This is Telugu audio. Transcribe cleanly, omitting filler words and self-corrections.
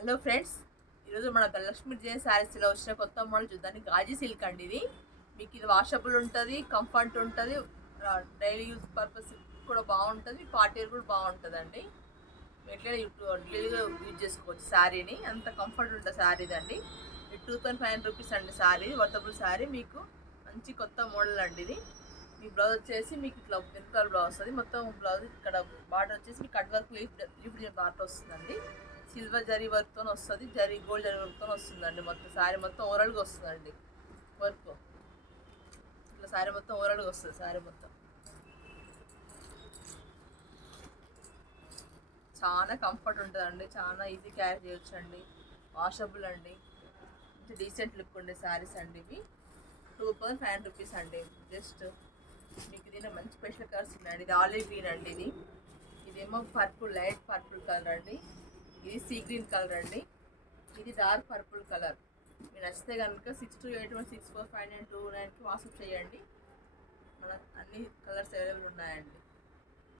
హలో ఫ్రెండ్స్, ఈరోజు మన ధనలక్ష్మి డిజైన్ శారీస్లో వచ్చిన కొత్త మోడల్ చూద్దాం. గాజీ సిల్క్ అండి ఇది. మీకు ఇది వాషబుల్ ఉంటుంది, కంఫర్ట్ ఉంటుంది, డైలీ యూజ్ పర్పస్ కూడా బాగుంటుంది, పార్టీ వేర్ కూడా బాగుంటుందండి. ఎట్లయినా డైలీగా యూజ్ చేసుకోవచ్చు శారీని, అంత కంఫర్ట్ ఉంటుంది శారీ అండి. 2500 రూపీస్ అండి శారీ, వర్తబుల్ శారీ. మీకు మంచి కొత్త మోడల్ అండి ఇది. మీ బ్లౌజ్ వచ్చేసి మీకు ఇట్లా వెనకాల బ్లౌజ్ వస్తుంది. మొత్తం బ్లౌజ్ ఇక్కడ బార్డర్ వచ్చేసి మీకు కట్ వర్క్ లీఫ్ బార్డర్ వస్తుందండి. సిల్వర్ జరీ వర్క్తో వస్తుంది, గోల్డ్ జరీ వర్క్తో వస్తుందండి. మొత్తం శారీ మొత్తం ఓవరాల్గా వస్తుందండి వర్క్. ఇట్లా శారీ మొత్తం ఓవరాల్గా వస్తుంది. శారీ మొత్తం చాలా కంఫర్ట్ ఉంటుందండి, చాలా ఈజీ క్యారీ చేయొచ్చు అండి, వాషబుల్ అండి. మంచి డీసెంట్ లుక్ ఉండే శారీస్ అండి ఇవి. 2500 రూపీస్ అండి. జస్ట్ మీకు దీని మంచి స్పెషల్ కలర్స్ ఉన్నాయండి. ఇది ఆలివ్ గ్రీన్ అండి, ఇదేమో పర్పుల్, లైట్ పర్పుల్ కలర్ అండి. ఇది సీ గ్రీన్ కలర్ అండి. ఇది డార్క్ పర్పుల్ కలర్. మీరు నచ్చితే కనుక 6281645929కి వాట్సాప్ చేయండి. మన అన్ని కలర్స్ అవైలబుల్ ఉన్నాయండి.